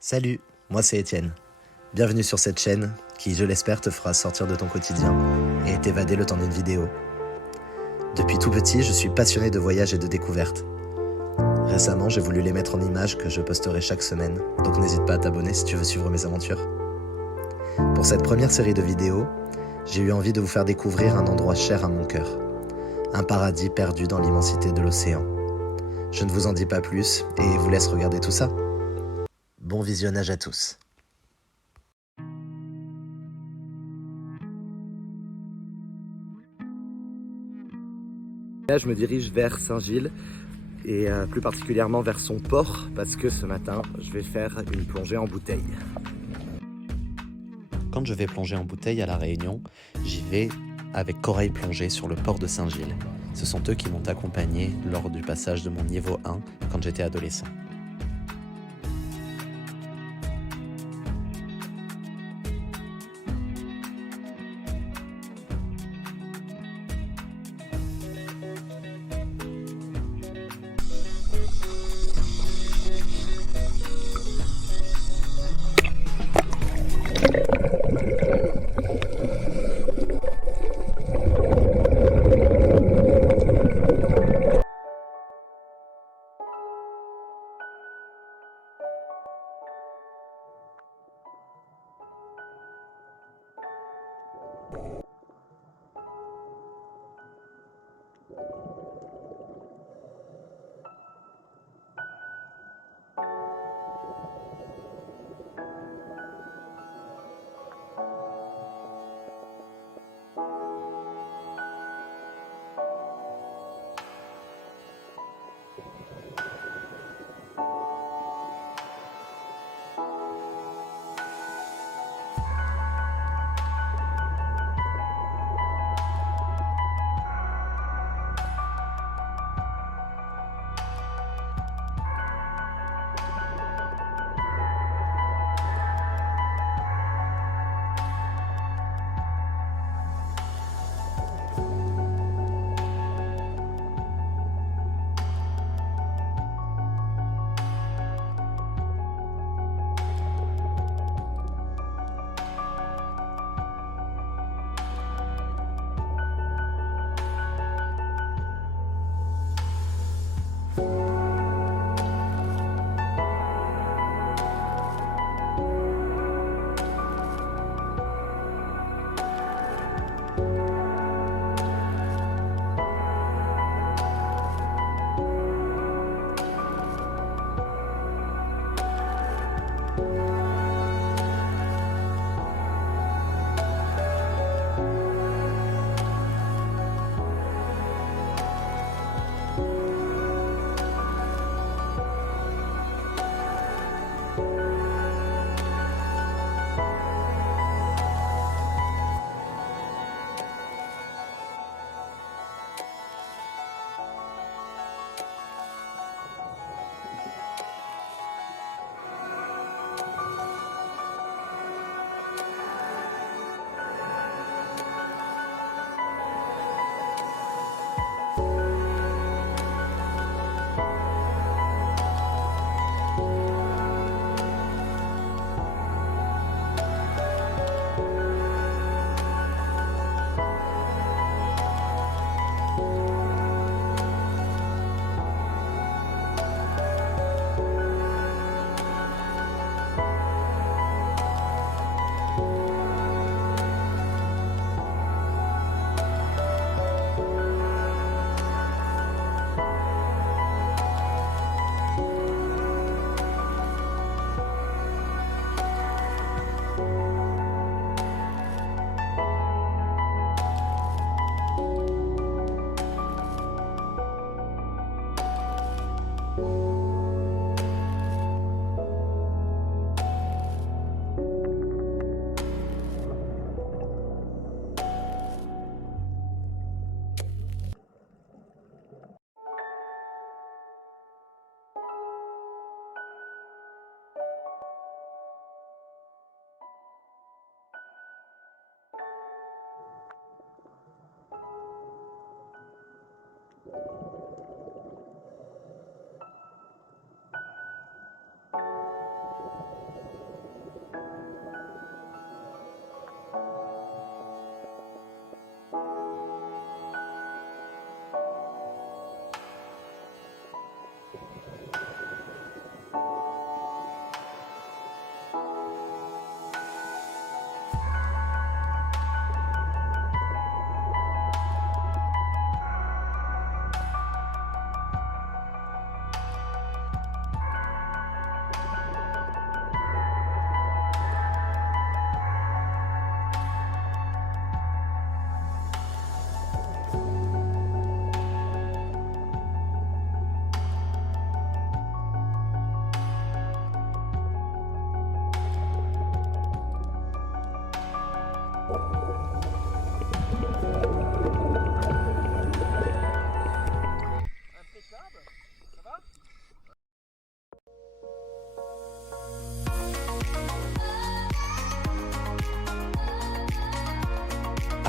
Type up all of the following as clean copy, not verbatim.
Salut, moi c'est Étienne. Bienvenue sur cette chaîne qui, je l'espère, te fera sortir de ton quotidien et t'évader le temps d'une vidéo. Depuis tout petit, je suis passionné de voyage et de découverte. Récemment, j'ai voulu les mettre en images que je posterai chaque semaine, donc n'hésite pas à t'abonner si tu veux suivre mes aventures. Pour cette première série de vidéos, j'ai eu envie de vous faire découvrir un endroit cher à mon cœur. Un paradis perdu dans l'immensité de l'océan. Je ne vous en dis pas plus et vous laisse regarder tout ça. Bon visionnage à tous. Là, je me dirige vers Saint-Gilles et plus particulièrement vers son port parce que ce matin, je vais faire une plongée en bouteille. Quand je vais plonger en bouteille à La Réunion, j'y vais avec Corail Plongée sur le port de Saint-Gilles. Ce sont eux qui m'ont accompagné lors du passage de mon niveau 1 quand j'étais adolescent.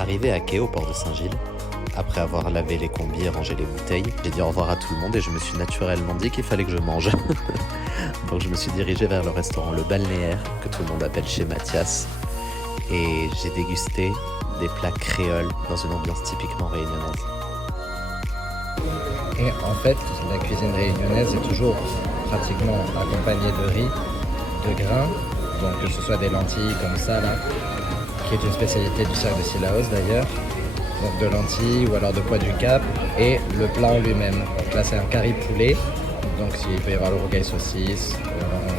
Arrivé à quai au port de Saint-Gilles, après avoir lavé les combis et rangé les bouteilles, j'ai dit au revoir à tout le monde et je me suis naturellement dit qu'il fallait que je mange. Donc je me suis dirigé vers le restaurant Le Balnéaire, que tout le monde appelle chez Mathias, et j'ai dégusté des plats créoles dans une ambiance typiquement réunionnaise. Et en fait, la cuisine réunionnaise est toujours pratiquement accompagnée de riz, de grains, donc que ce soit des lentilles comme ça là, qui est une spécialité du cercle de Sillaos d'ailleurs, donc de lentilles ou alors de pois du Cap, et le plat en lui-même. Donc là c'est un curry poulet, donc il peut y avoir le rougail saucisse,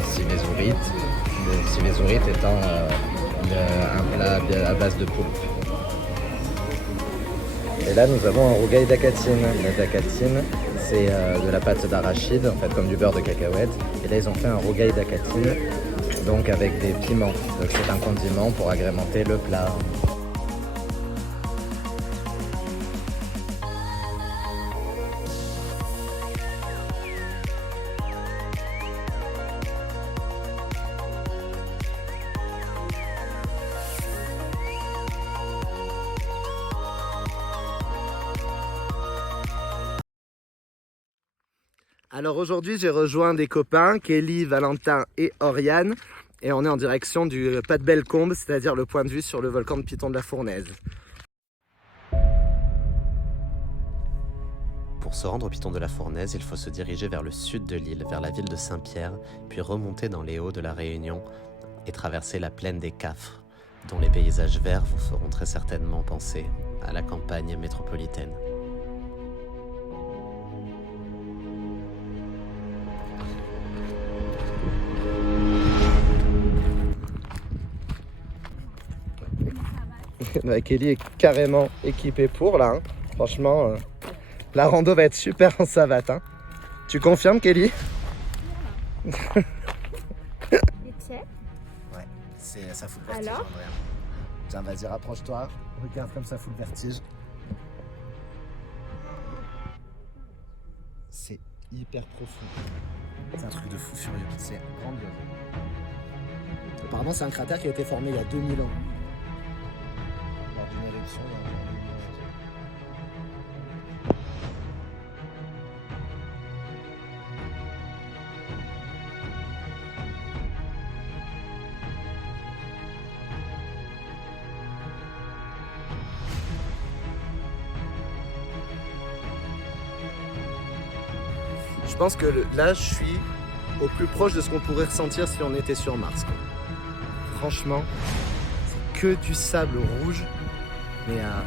civézourite, le civézourite étant un plat à base de poulpe. Et là nous avons un rougail d'acatine. La d'acatine c'est de la pâte d'arachide, en fait comme du beurre de cacahuète, et là ils ont fait un rougail d'acatine, donc avec des piments. Donc c'est un condiment pour agrémenter le plat. Alors aujourd'hui, j'ai rejoint des copains, Kelly, Valentin et Oriane, et on est en direction du Pas de Bellecombe, c'est-à-dire le point de vue sur le volcan de Piton de la Fournaise. Pour se rendre au Piton de la Fournaise, il faut se diriger vers le sud de l'île, vers la ville de Saint-Pierre, puis remonter dans les hauts de la Réunion et traverser la plaine des Cafres, dont les paysages verts vous feront très certainement penser à la campagne métropolitaine. Kelly est carrément équipée pour là, hein. Franchement, la rando va être super en savate. Hein. Tu confirmes, Kelly? Et check. Ouais, ça fout le vertige. Alors Tiens, vas-y, rapproche-toi. Regarde comme ça fout le vertige. C'est hyper profond. C'est un truc de fou furieux. C'est grandiose. Apparemment, c'est un cratère qui a été formé il y a 2000 ans. Lors d'une éruption, il y a un Je pense que là, je suis au plus proche de ce qu'on pourrait ressentir si on était sur Mars. Quoi. Franchement, c'est que du sable rouge, mais à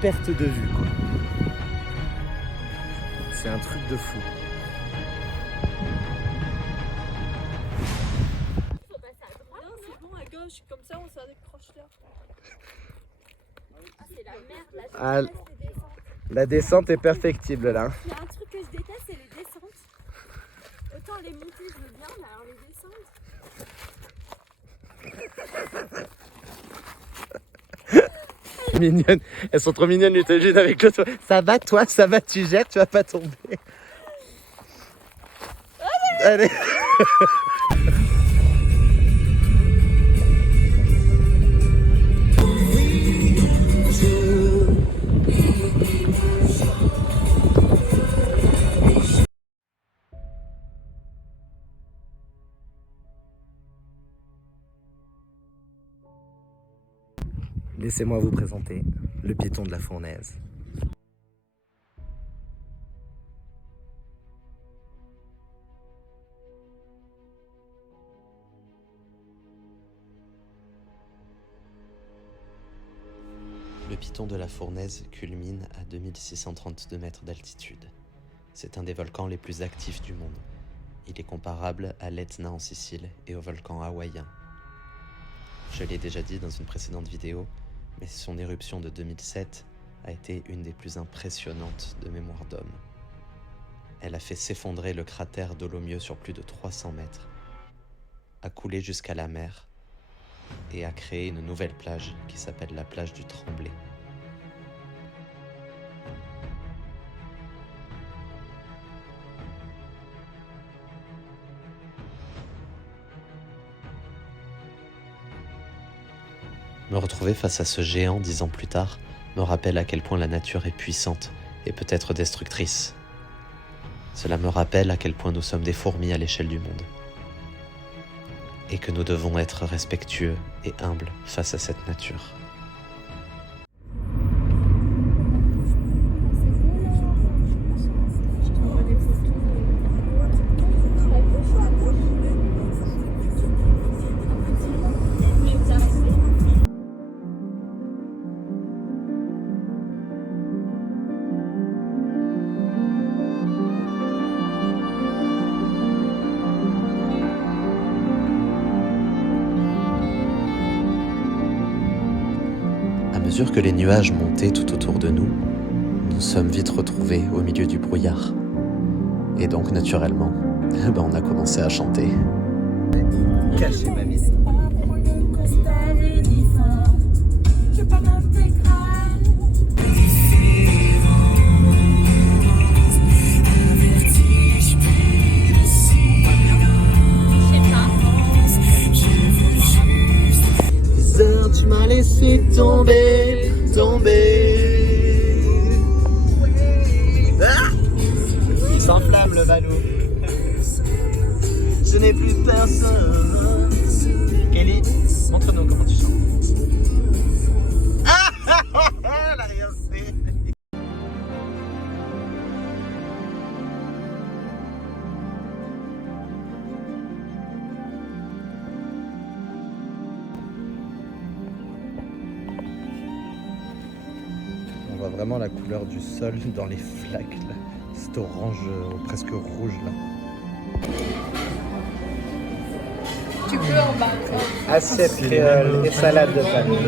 perte de vue. Quoi. C'est un truc de fou. Faut passer à droite. Non, c'est bon, à gauche, comme ça on s'accroche là. Ah, c'est la merde, là. Ah, Déteste les descentes. la descente est perfectible là. Il y a un truc que je déteste, c'est les descentes. Autant les montées, je veux bien, mais alors les descentes. Mignonnes. Elles sont trop mignonnes les tagines avec l'autre. Ça va toi, ça va, tu gères, tu vas pas tomber. Allez. Laissez-moi vous présenter le Piton de la Fournaise. Le Piton de la Fournaise culmine à 2632 mètres d'altitude. C'est un des volcans les plus actifs du monde. Il est comparable à l'Etna en Sicile et au volcan hawaïen. Je l'ai déjà dit dans une précédente vidéo, mais son éruption de 2007 a été une des plus impressionnantes de mémoire d'homme. Elle a fait s'effondrer le cratère Dolomieu sur plus de 300 mètres, a coulé jusqu'à la mer et a créé une nouvelle plage qui s'appelle la plage du Tremblay. Me retrouver face à ce géant 10 ans plus tard me rappelle à quel point la nature est puissante et peut être destructrice. Cela me rappelle à quel point nous sommes des fourmis à l'échelle du monde. Et que nous devons être respectueux et humbles face à cette nature. À mesure que les nuages montaient tout autour de nous, nous sommes vite retrouvés au milieu du brouillard. Et donc, naturellement, on a commencé à chanter. Cacher ma vie. Tu m'as laissé tomber. Ah, il s'enflamme le ballon. Je n'ai plus personne. Kelly, montre-nous comment tu chantes. Elle a rien fait. On voit vraiment la couleur du sol dans les flaques là. Cet orange presque rouge là. Tu peux en bas. Assiette créole et salade de famille.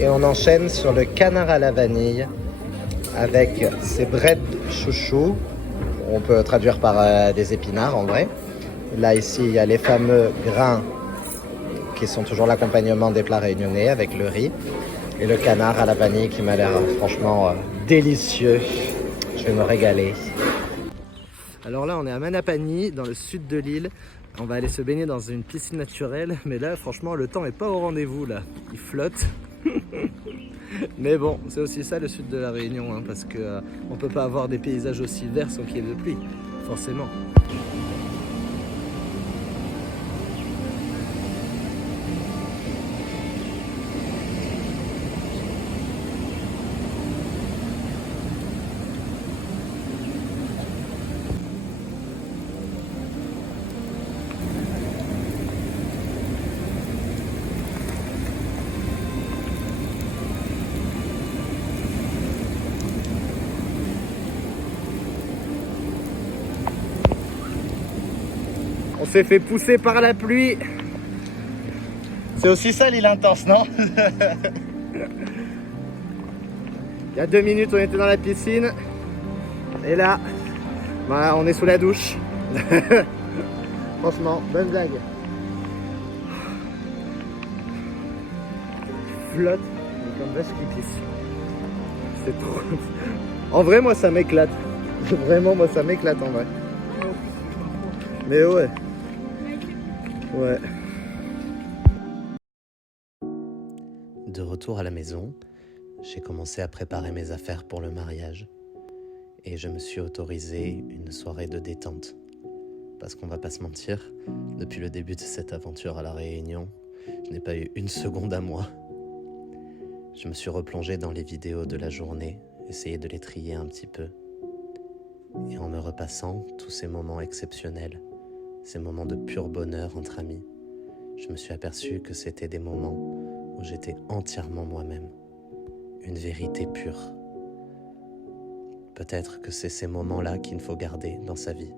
Et on enchaîne sur le canard à la vanille avec ses bread chouchou. On peut traduire par des épinards en vrai. Là ici il y a les fameux grains qui sont toujours l'accompagnement des plats réunionnais avec le riz. Et le canard à la vanille qui m'a l'air franchement délicieux. Je vais me régaler. Alors là on est à Manapani dans le sud de l'île. On va aller se baigner dans une piscine naturelle. Mais là franchement le temps n'est pas au rendez-vous là. Il flotte. Mais bon, c'est aussi ça le sud de la Réunion hein, parce que on peut pas avoir des paysages aussi verts sans qu'il y ait de pluie. Forcément. On s'est fait pousser par la pluie. C'est aussi ça l'île intense, non? Il y a 2 minutes, on était dans la piscine. Et là, voilà, on est sous la douche. Franchement, bonne blague. Flotte, comme vache qui pisse. C'est trop. En vrai, moi, ça m'éclate. Vraiment, moi, ça m'éclate en vrai. Mais ouais. Ouais. De retour à la maison, j'ai commencé à préparer mes affaires pour le mariage. Et je me suis autorisé une soirée de détente. Parce qu'on va pas se mentir, depuis le début de cette aventure à La Réunion, je n'ai pas eu une seconde à moi. Je me suis replongé dans les vidéos de la journée, essayé de les trier un petit peu. Et en me repassant tous ces moments exceptionnels, ces moments de pur bonheur entre amis, je me suis aperçu que c'était des moments où j'étais entièrement moi-même. Une vérité pure. Peut-être que c'est ces moments-là qu'il faut garder dans sa vie.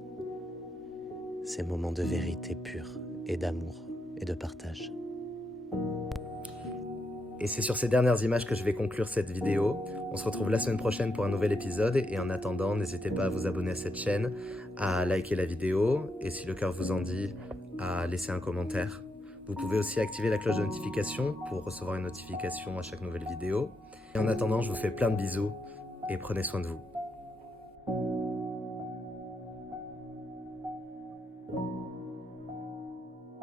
Ces moments de vérité pure et d'amour et de partage. Et c'est sur ces dernières images que je vais conclure cette vidéo. On se retrouve la semaine prochaine pour un nouvel épisode. Et en attendant, n'hésitez pas à vous abonner à cette chaîne, à liker la vidéo. Et si le cœur vous en dit, à laisser un commentaire. Vous pouvez aussi activer la cloche de notification pour recevoir une notification à chaque nouvelle vidéo. Et en attendant, je vous fais plein de bisous et prenez soin de vous.